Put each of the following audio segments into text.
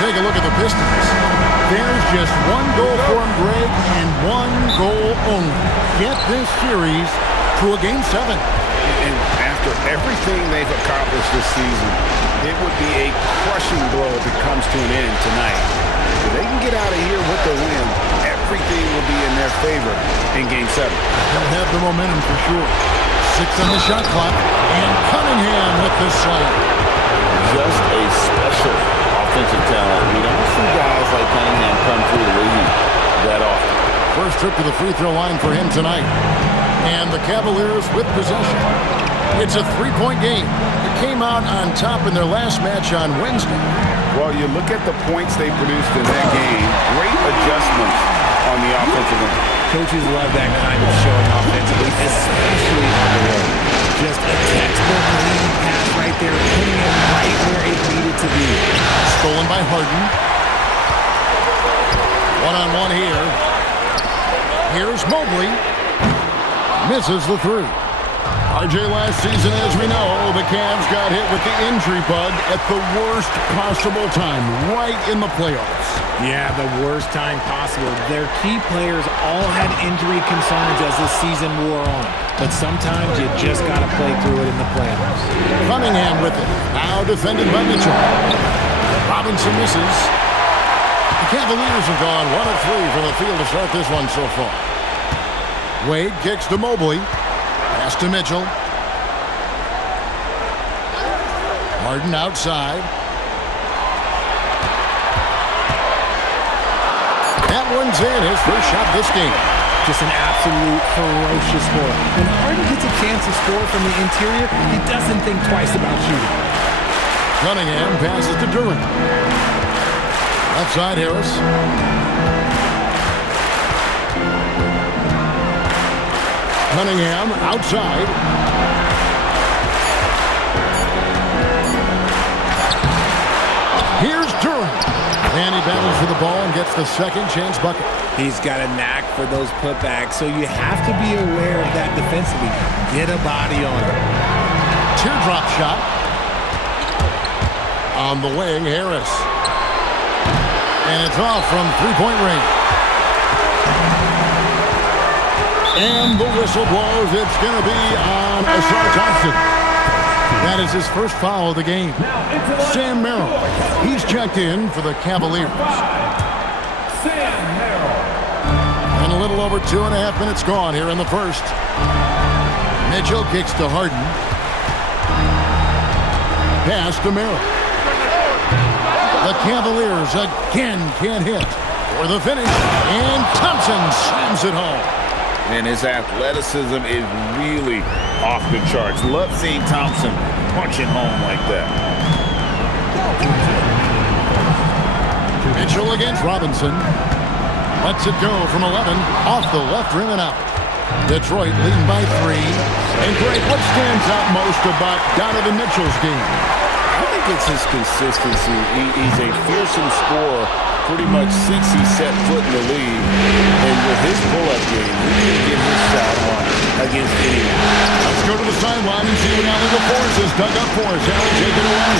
take a look at the Pistons. There's just one goal for them, Greg, and one goal only. Get this series to a Game 7. And after everything they've accomplished this season, it would be a crushing blow if it comes to an end tonight. If they can get out of here with the win, everything will be in their favor in Game 7. They'll have the momentum for sure. 6 on the shot clock, and Cunningham with the slam. Just a special offensive talent. We don't see guys like Cunningham come through the league that often. First trip to the free throw line for him tonight. And the Cavaliers with possession. It's a 3-point game. They came out on top in their last match on Wednesday. Well, you look at the points they produced in that game. Great adjustments on the offensive end. Coaches love that kind of showing offensively, especially on the road. Just a textbook lead pass right there, putting it right where it needed to be. Stolen by Harden. One-on-one here. Here's Mobley. Misses the three. RJ, last season, as we know, the Cavs got hit with the injury bug at the worst possible time, right in the playoffs. Yeah, the worst time possible. Their key players all had injury concerns as the season wore on. But sometimes you just got to play through it in the playoffs. Cunningham with it. Now defended by Mitchell. Robinson misses. The Cavaliers have gone 1 of 3 from the field to start this one so far. Wade kicks to Mobley. Pass to Mitchell. Harden outside. That one's in. His first shot this game. Just an absolute ferocious score. When Harden gets a chance to score from the interior, he doesn't think twice about shooting. Cunningham passes to Durant. Left side, Harris. Cunningham outside. Here's Durant. And he battles for the ball and gets the second chance bucket. He's got a knack for those putbacks, so you have to be aware of that defensively. Get a body on him. Teardrop shot. On the wing, Harris. And it's off from three-point range. And the whistle blows. It's going to be on Asar Thompson. That is his first foul of the game. Sam Merrill. He's checked in for the Cavaliers. Sam Merrill. And a little over 2.5 minutes gone here in the first. Mitchell kicks to Harden. Pass to Merrill. The Cavaliers again can't hit for the finish. And Thompson slams it home. And his athleticism is really off the charts. Love seeing Thompson punching home like that. Mitchell against Robinson. Lets it go from 11. Off the left rim and out. Detroit leading by 3. And Greg, what stands out most about Donovan Mitchell's game? I think it's his consistency. He's a fearsome scorer pretty much since he set foot in the league. And with his pull-up game, he can get his shot on against anyone. Let's go to the sideline and see what Allie LaForce has dug up for us. Allie, take it away.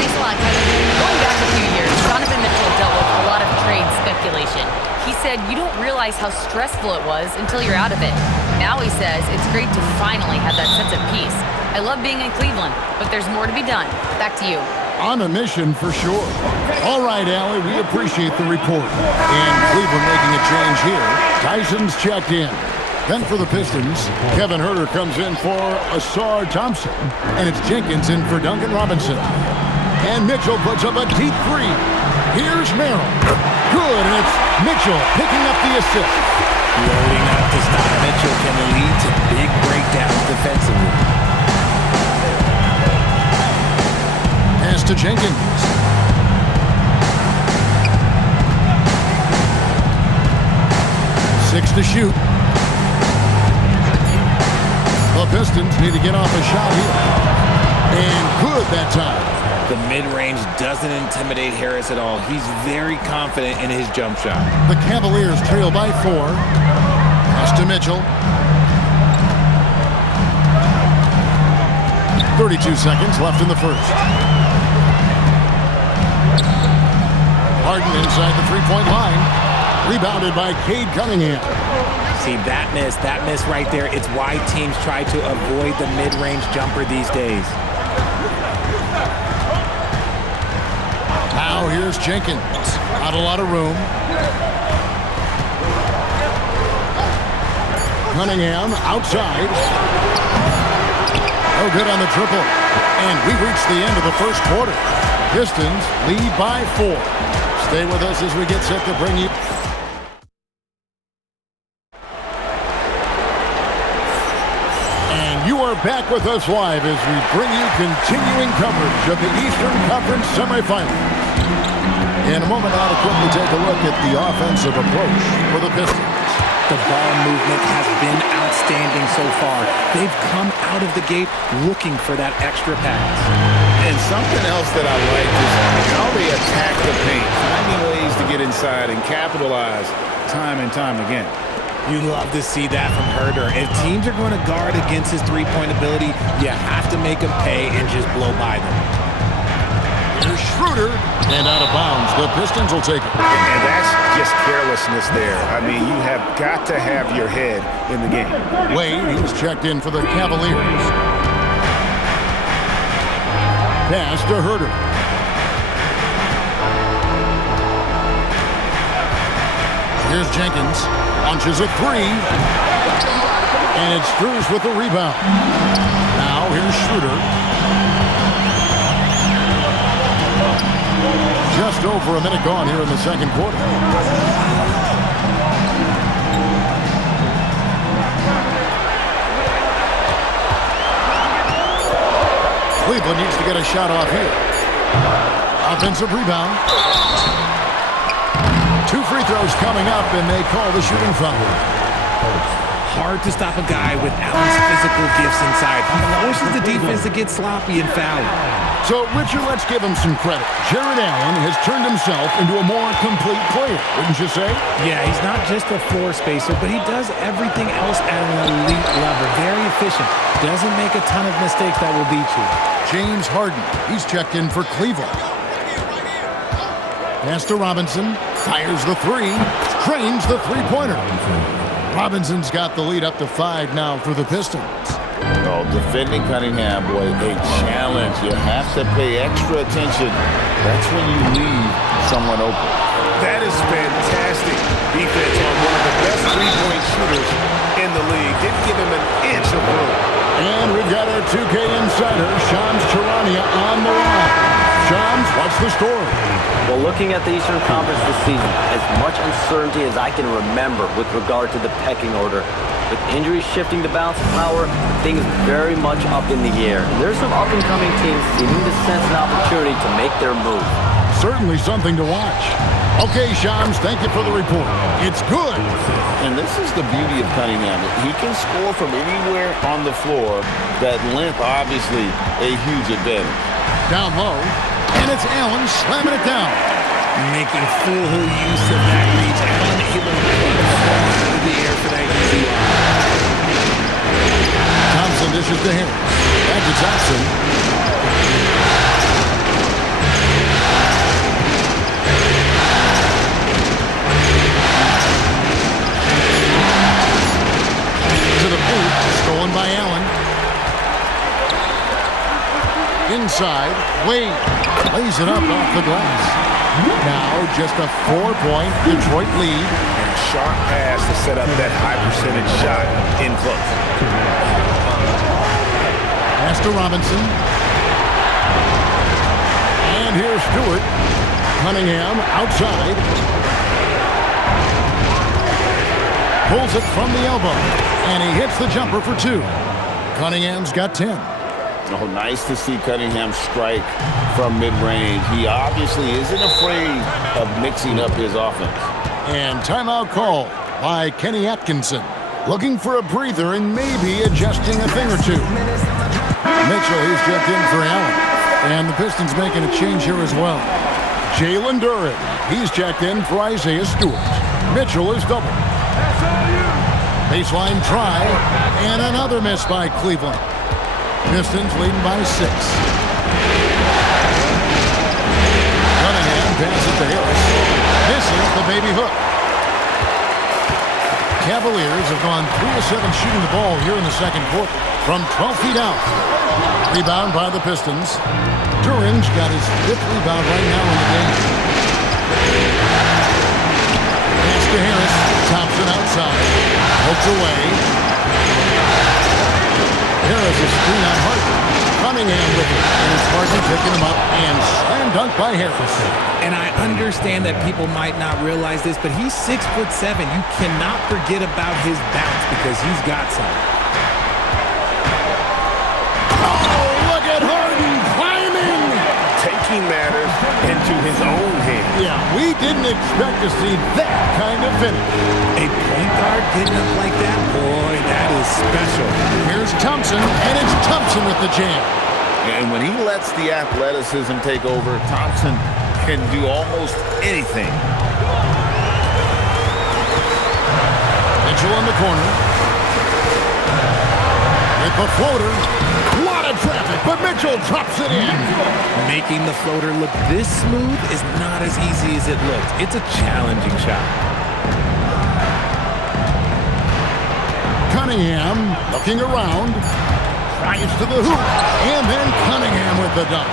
Thanks a lot, Kevin. Going back a few years, Donovan Mitchell dealt with a lot of trade speculation. He said you don't realize how stressful it was until you're out of it. Now he says it's great to finally have that sense of peace. I love being in Cleveland, but there's more to be done. Back to you. On a mission for sure. All right, Allie, we appreciate the report. And Cleveland making a change here. Tyson's checked in. Then for the Pistons, Kevin Huerter comes in for Asar Thompson. And it's Jenkins in for Duncan Robinson. And Mitchell puts up a deep three. Here's Merrill. Good, and it's Mitchell picking up the assist. Loading up to stop Mitchell can lead to big breakdowns defensively. Pass to Jenkins. Six to shoot. The Pistons need to get off a shot here. And good that time. The mid-range doesn't intimidate Harris at all. He's very confident in his jump shot. The Cavaliers trail by 4. Pass to Mitchell. 32 seconds left in the first. Harden inside the three-point line. Rebounded by Cade Cunningham. See, that miss right there, it's why teams try to avoid the mid-range jumper these days. Now here's Jenkins. Not a lot of room. Cunningham outside. No good on the triple. And we reach the end of the first quarter. Pistons lead by 4. Stay with us as we get set to bring you... And you are back with us live as we bring you continuing coverage of the Eastern Conference semifinals. In a moment, I'll quickly take a look at the offensive approach for the Pistons. The ball movement has been outstanding so far. They've come out of the gate looking for that extra pass. And something else that I like is how they attack the paint, finding ways to get inside and capitalize time and time again. You love to see that from Herder. If teams are going to guard against his three-point ability, you have to make them pay and just blow by them. Here's Schroeder, and out of bounds. The Pistons will take it. And that's just carelessness there. I mean, you have got to have your head in the game. Wade, he's checked in for the Cavaliers. Pass to Herder. Here's Jenkins. Launches a three. And it's Strus with the rebound. Now here's Schroeder. Just over a minute gone here in the second quarter. Cleveland needs to get a shot off here. Offensive rebound. 2 free throws coming up, and they call the shooting foul. Hard to stop a guy with Allen's physical gifts inside. He forces the defense to get sloppy and foul. So, Richard, let's give him some credit. Jared Allen has turned himself into a more complete player, wouldn't you say? Yeah, he's not just a floor spacer, but he does everything else at an elite level. Very efficient. Doesn't make a ton of mistakes that will beat you. James Harden, he's checked in for Cleveland. Pass to Robinson, fires the three, trains the three-pointer. Robinson's got the lead up to 5 now for the Pistons. Oh, defending Cunningham, boy, a challenge. You have to pay extra attention. That's when you leave someone open. That is fantastic defense on one of the best three-point shooters in the league. Didn't give him an inch of room. And we've got our 2K insider, Shams Charania, on the line. Shams, what's the story? Well, looking at the Eastern Conference this season, as much uncertainty as I can remember with regard to the pecking order. With injuries shifting the balance of power, things very much up in the air. There's some up-and-coming teams seeming to sense an opportunity to make their move. Certainly something to watch. Okay, Shams, thank you for the report. It's good. And this is the beauty of Cunningham. He can score from anywhere on the floor. That length, obviously, a huge advantage. Down low, and it's Allen slamming it down. Making full use of that reach. Allen able to put the ball out of the air for that easy line. Thompson dishes to Harris. Back to Thompson. To the boot, stolen by Allen. Inside, Wade lays it up off the glass. Now just a 4-point Detroit lead. And a sharp pass to set up that high-percentage shot in close. Pass to Robinson. And here's Stewart. Cunningham outside. Pulls it from the elbow. And he hits the jumper for 2. Cunningham's got 10. Oh, nice to see Cunningham strike from mid-range. He obviously isn't afraid of mixing up his offense. And timeout call by Kenny Atkinson. Looking for a breather and maybe adjusting a thing or two. Mitchell, he's checked in for Allen. And the Pistons making a change here as well. Jalen Duren, he's checked in for Isaiah Stewart. Mitchell is double. Baseline try, and another miss by Cleveland. Pistons leading by 6. Cunningham passes to Harris. Misses the baby hook. Cavaliers have gone 3 of 7 shooting the ball here in the second quarter from 12 feet out. Rebound by the Pistons. Duran's got his 5th rebound right now in the game. Pass to Harris. Thompson outside. Poked away. Harris is screen on Harden. Cunningham with it. And it's Harden picking him up. And slam dunk by Harris. And I understand that people might not realize this, but he's 6'7". You cannot forget about his bounce because he's got some. Oh, look at Harden climbing. Taking matters into his own hands. Yeah, we didn't expect to see that kind of finish. A point guard getting up like that, boy, that is special. Here's Thompson, and it's Thompson with the jam. And when he lets the athleticism take over, Thompson can do almost anything. Mitchell in the corner. With the floater. A lot of traffic, but Mitchell drops it in. Making the floater look this smooth is not as easy as it looks. It's a challenging shot. Cunningham looking around. Tries to the hoop. And then Cunningham with the dunk.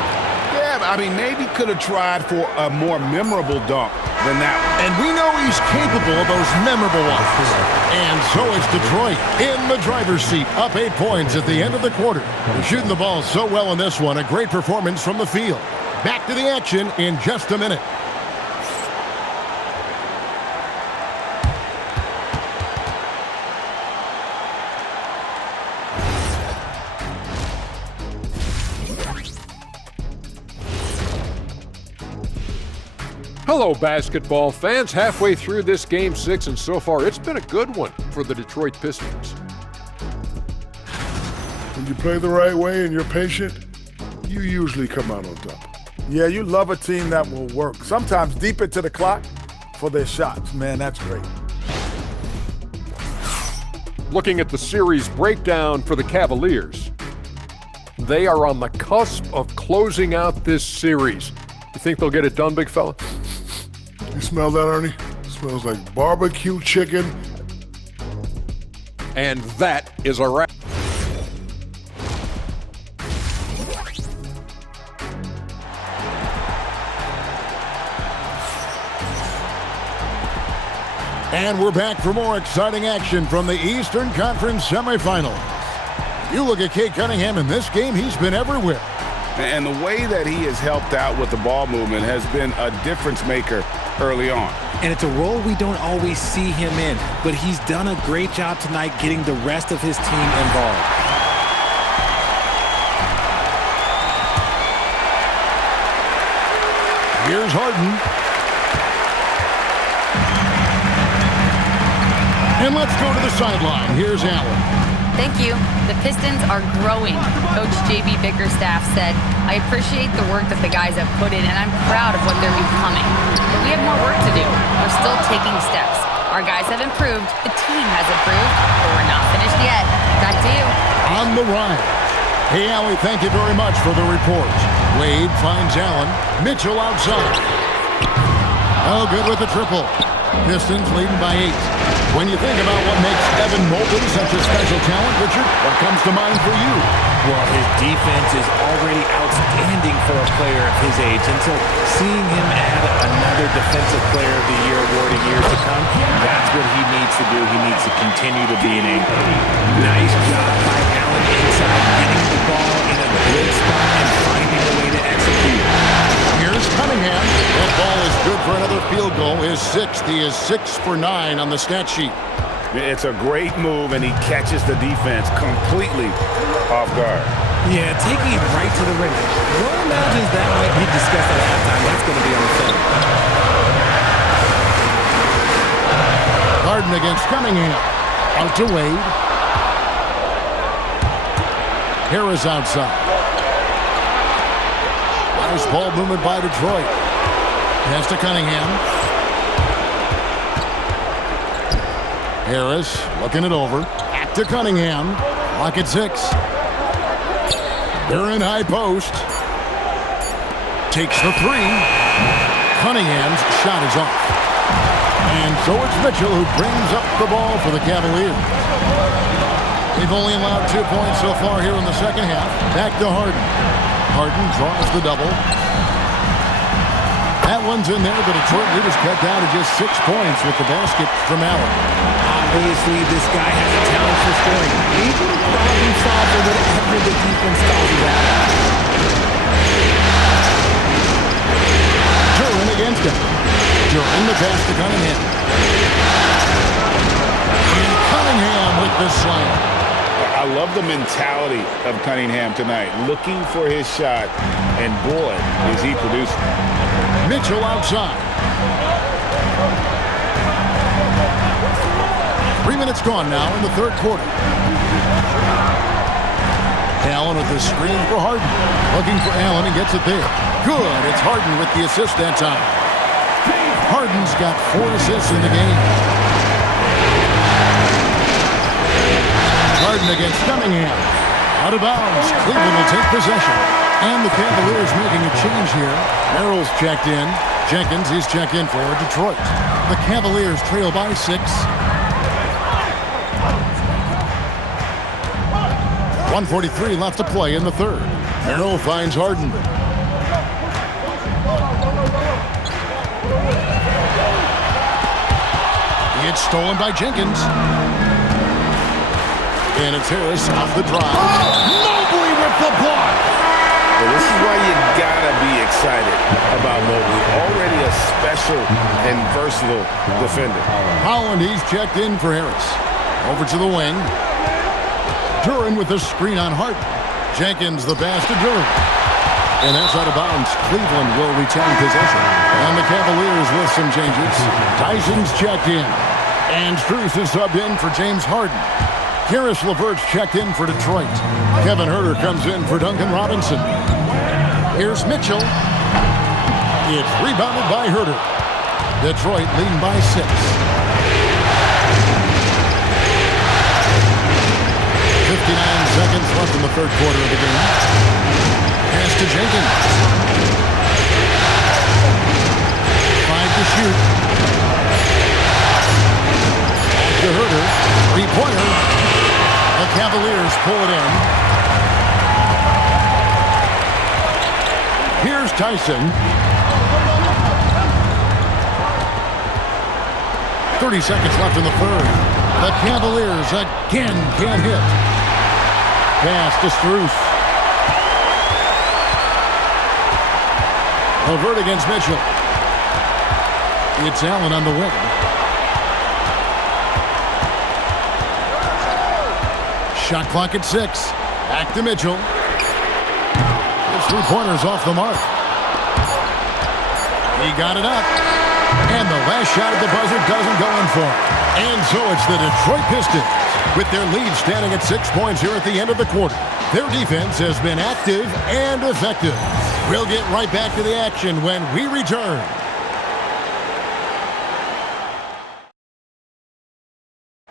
Yeah, I mean, maybe could have tried for a more memorable dunk than that one. And we know he's capable of those memorable ones. And so is Detroit in the driver's seat, up 8 points at the end of the quarter. They're shooting the ball so well in this one. A great performance from the field. Back to the action in just a minute. Hello, basketball fans. Halfway through this Game 6, and so far it's been a good one for the Detroit Pistons. When you play the right way and you're patient, you usually come out on top. Yeah, you love a team that will work, sometimes deep into the clock for their shots. Man, that's great. Looking at the series breakdown for the Cavaliers, they are on the cusp of closing out this series. You think they'll get it done, big fella? You smell that, Ernie? It smells like barbecue chicken. And that is a wrap. And we're back for more exciting action from the Eastern Conference semifinals. You look at Cade Cunningham in this game, he's been everywhere. And the way that he has helped out with the ball movement has been a difference maker early on. And it's a role we don't always see him in, but he's done a great job tonight getting the rest of his team involved. Here's Harden. And let's go to the sideline. Here's Allen. Thank you. The Pistons are growing. Coach J.B. Bickerstaff said, I appreciate the work that the guys have put in, and I'm proud of what they're becoming. But we have more work to do. We're still taking steps. Our guys have improved. The team has improved. But we're not finished yet. Back to you. On the ride. Hey, Allie, thank you very much for the report. Wade finds Allen. Mitchell outside. Oh, good with the triple. Pistons leading by 8. When you think about what makes Evan Mobley such a special talent, Richard, what comes to mind for you? Well, his defense is already outstanding for a player of his age, and so seeing him add another Defensive Player of the Year award in years to come, that's what he needs to do. He needs to continue to be an anchor. Nice job by Allen inside, getting the ball in a good spot and finding a way to execute. Here's Cunningham. That ball is good for another field goal. His 6th. He is 6 for 9 on the stat sheet. It's a great move, and he catches the defense completely off guard. Yeah, taking it right to the rim. One imagines that might be discussed at halftime. That's going to be on film. Harden against Cunningham. Out to Wade. Harris outside. Nice ball movement by Detroit. Pass to Cunningham. Harris looking it over. Back to Cunningham. Clock at 6. They're in high post. Takes the 3. Cunningham's shot is off. And so it's Mitchell who brings up the ball for the Cavaliers. They've only allowed 2 points so far here in the second half. Back to Harden. Harden draws the double. That one's in there. The Detroit leaders cut down to just 6 points with the basket from Allen. Obviously, this guy has a talent for scoring. Able to problem solve for whatever the defense calls his out. Duren against him. Duren the pass to Cunningham. And Cunningham with the slam. I love the mentality of Cunningham tonight, looking for his shot, and boy, is he producing. Mitchell outside. 3 minutes gone now in the third quarter. Allen with the screen for Harden. Looking for Allen and gets it there. Good. It's Harden with the assist that time. Harden's got 4 assists in the game. Harden against Cunningham. Out of bounds. Cleveland will take possession. And the Cavaliers making a change here. Merrill's checked in. Jenkins is checked in for Detroit. The Cavaliers trail by 6. 1:43 left to play in the third. Merrill finds Harden. It's stolen by Jenkins. And it's Harris off the drive. Mobley with the block. Well, this is why you gotta be excited about Mobley. Already a special and versatile defender. Holland, he's checked in for Harris. Over to the wing. Duren with the screen on Harden. Jenkins the pass to Duren. And that's out of bounds. Cleveland will retain possession. And the Cavaliers with some changes. Tyson's checked in. And Strus is subbed in for James Harden. Karis LeVert's checked in for Detroit. Kevin Huerter comes in for Duncan Robinson. Here's Mitchell. It's rebounded by Huerter. Detroit leading by 6. 59 seconds left in the third quarter of the game. Pass to Jenkins. 5 to shoot. Back to Huerter. 3-pointer. The Cavaliers pull it in. Here's Tyson. 30 seconds left in the third. The Cavaliers again can't hit. Pass to Strus. LeVert against Mitchell. It's Allen on the wing. Shot clock at 6. Back to Mitchell. His 3-pointer's off the mark. He got it up. And the last shot at the buzzer doesn't go in for him. And so it's the Detroit Pistons with their lead standing at 6 points here at the end of the quarter. Their defense has been active and effective. We'll get right back to the action when we return.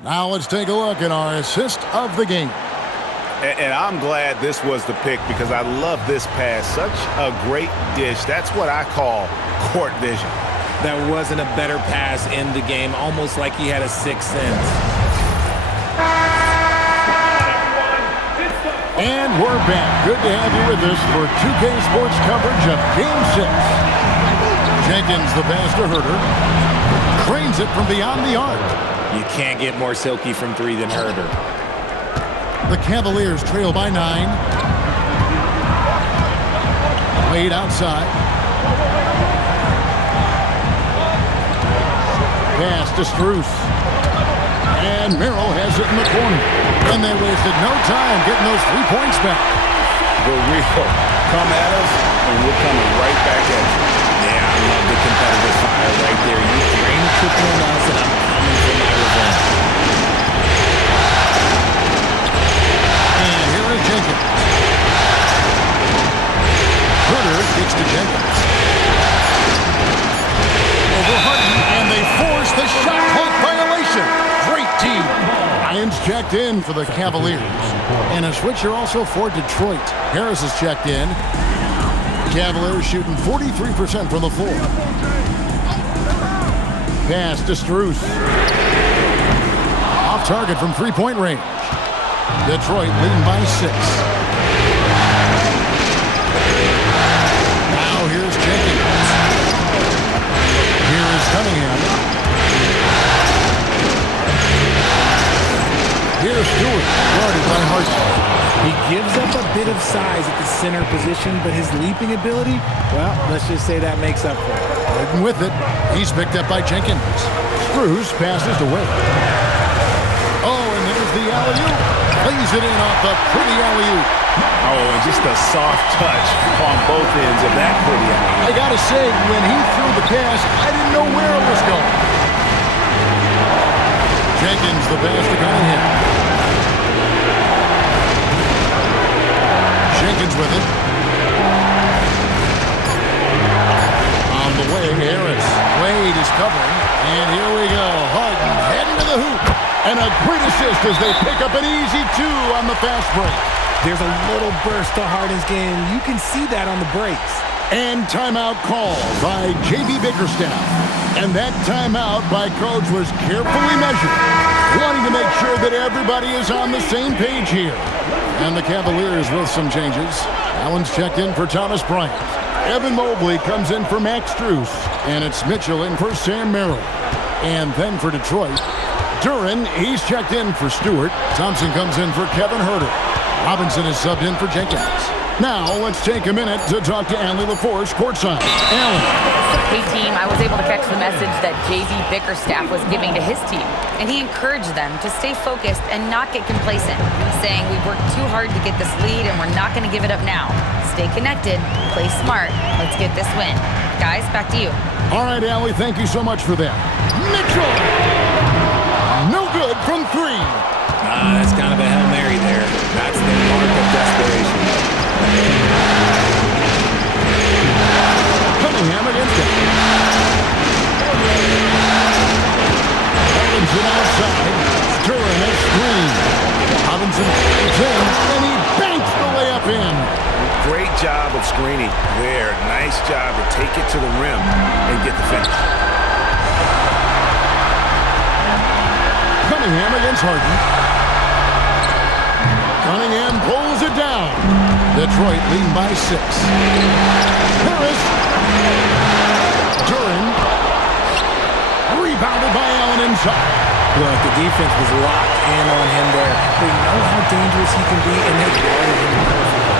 Now let's take a look at our assist of the game. And I'm glad this was the pick because I love this pass. Such a great dish. That's what I call court vision. There wasn't a better pass in the game, almost like he had a sixth sense. And we're back. Good to have you with us for 2K Sports coverage of Game 6. Jenkins the pass to Huerter. Cranes it from beyond the arc. You can't get more silky from 3 than Huerter. The Cavaliers trail by 9. Wade outside. Pass to Strus. And Merrill has it in the corner. And they wasted no time getting those 3 points back. The real come at us, and we're coming right back at you. Yeah, I love the competitive fire right there. You drain triple on us, and I'm coming for my revenge. And here is Jenkins. Huerter kicks to Jenkins. Over Harden, and they force the shot clock violation. Great team. Ryan's checked in for the Cavaliers. And a switcher also for Detroit. Harris is checked in. Cavaliers shooting 43% from the floor. pass to Strus. Off target from three-point range. Detroit leading by 6. Now here's Jenkins. Here is Cunningham. Here's Stewart, guarded by Hart. He gives up a bit of size at the center position, but his leaping ability, well, let's just say that makes up for it. Harden with it. He's picked up by Jenkins. Strus passes to Wade. Oh, and there's the alley-oop. Lays it in off the pretty alley-oop. Oh, and just a soft touch on both ends of that pretty alley-oop. I gotta say, when he threw the pass, I didn't know where it was going. Jenkins the pass to Cunningham. Jenkins with it. On the way, Harris. Wade is covering. And here we go. Harden heading to the hoop. And a great assist as they pick up an easy 2 on the fast break. There's a little burst to Harden's game. You can see that on the breaks. And timeout called by J.B. Bickerstaff. And that timeout by Coach was carefully measured, wanting to make sure that everybody is on the same page here. And the Cavaliers with some changes. Allen's checked in for Thomas Bryant. Evan Mobley comes in for Max Strus. And it's Mitchell in for Sam Merrill. And then for Detroit, Duren, he's checked in for Stewart. Thompson comes in for Kevin Huerter. Robinson is subbed in for Jenkins. Now, let's take a minute to talk to Anley LaForce courtside. Allen. Hey, team, I was able to catch the message that J.B. Bickerstaff was giving to his team, and he encouraged them to stay focused and not get complacent, saying we've worked too hard to get this lead and we're not going to give it up now. Stay connected, play smart, let's get this win. Guys, back to you. All right, Allie, thank you so much for that. Mitchell! No good from 3. That's kind of a Hail Mary there. That's the mark of desperation. Cunningham against it. Robinson outside. Duren a screen. Robinson is in, and he banks the layup in. Great job of screening there. Nice job to take it to the rim and get the finish. Cunningham against Harden. Cunningham pulls it down. Detroit leading by 6. Harris. Duren. Rebounded by Allen inside. Look, the defense was locked in on him there. They know how dangerous he can be, and they guarded him perfectly.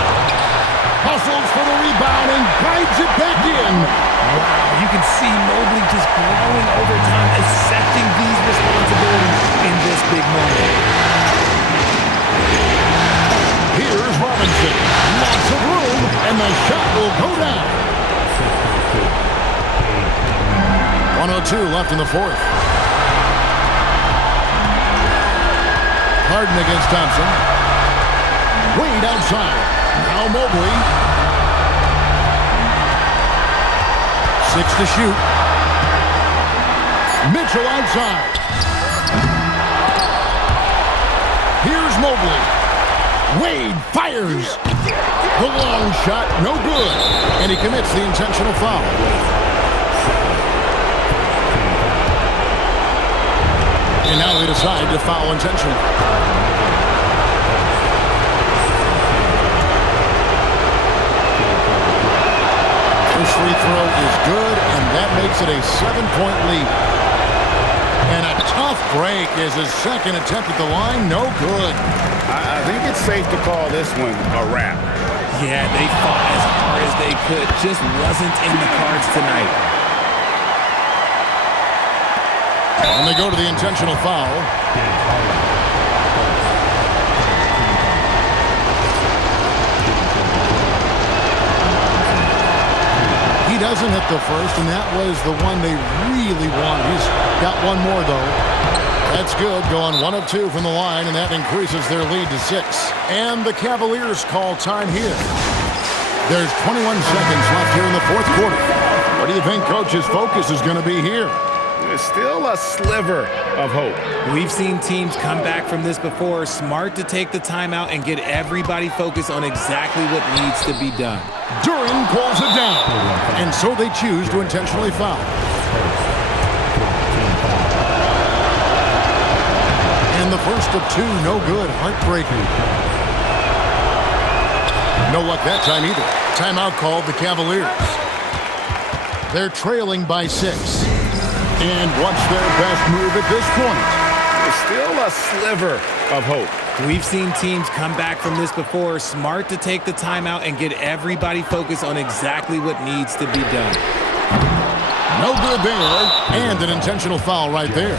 Hustles for the rebound and guides it back in. Wow, you can see Mobley just growing over time, accepting these responsibilities in this big moment. Here's Robinson. Lots of room, and the shot will go down. 1:02 left in the 4th. Harden against Thompson. Wade outside. Now Mobley. 6 to shoot. Mitchell outside. Here's Mobley. Wade fires. The long shot, no good. And he commits the intentional foul. And now they decide to foul intentionally. This free throw is good, and that makes it a 7-point lead. And a tough break is his second attempt at the line. No good. I think it's safe to call this one a wrap. Yeah, they fought as hard as they could. Just wasn't in the cards tonight. And they go to the intentional foul. He doesn't hit the first, and that was the one they really wanted. He's got one more, though. That's good, going 1 of 2 from the line, and that increases their lead to 6. And the Cavaliers call time here. There's 21 seconds left here in the 4th quarter. What do you think Coach's focus is going to be here? There's still a sliver of hope. We've seen teams come back from this before. Smart to take the timeout and get everybody focused on exactly what needs to be done. Duren pulls it down, and so they choose to intentionally foul. Best of two, no good. Heartbreaking. No luck that time either. Timeout called the Cavaliers. They're trailing by 6. And what's their best move at this point? There's still a sliver of hope. We've seen teams come back from this before. Smart to take the timeout and get everybody focused on exactly what needs to be done. No good there. And an intentional foul right there.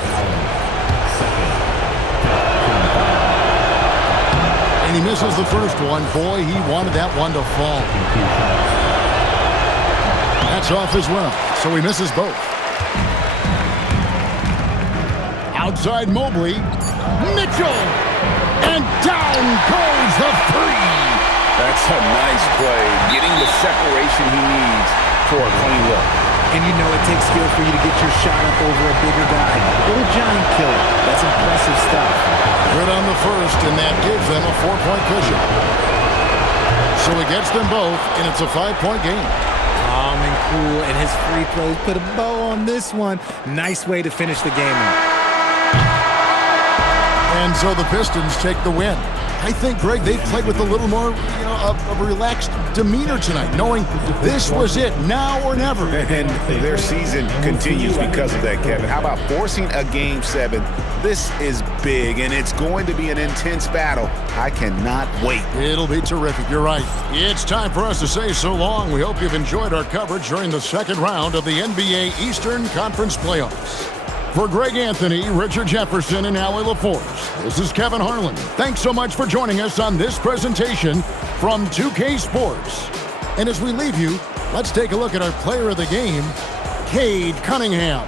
And he misses the first one. Boy, he wanted that one to fall. That's off as well, so he misses both. Outside Mobley. Mitchell! And down goes the three! That's a nice play, getting the separation he needs for a clean look. And you know it takes skill for you to get your shot up over a bigger guy. Little giant killer. That's impressive stuff. Good on the first, and that gives them a 4-point cushion. So he gets them both, and it's a 5-point game. Calm and cool, and his free throws put a bow on this one. Nice way to finish the game out. And so the Pistons take the win. I think, Greg, they played with a little more, of a relaxed demeanor tonight, knowing this was it, now or never. And their season continues because of that, Kevin. How about forcing a Game 7? This is big, and it's going to be an intense battle. I cannot wait. It'll be terrific. You're right. It's time for us to say so long. We hope you've enjoyed our coverage during the second round of the NBA Eastern Conference Playoffs. For Greg Anthony, Richard Jefferson, and Allie LaForce, this is Kevin Harlan. Thanks so much for joining us on this presentation from 2K Sports. And as we leave you, let's take a look at our player of the game, Cade Cunningham.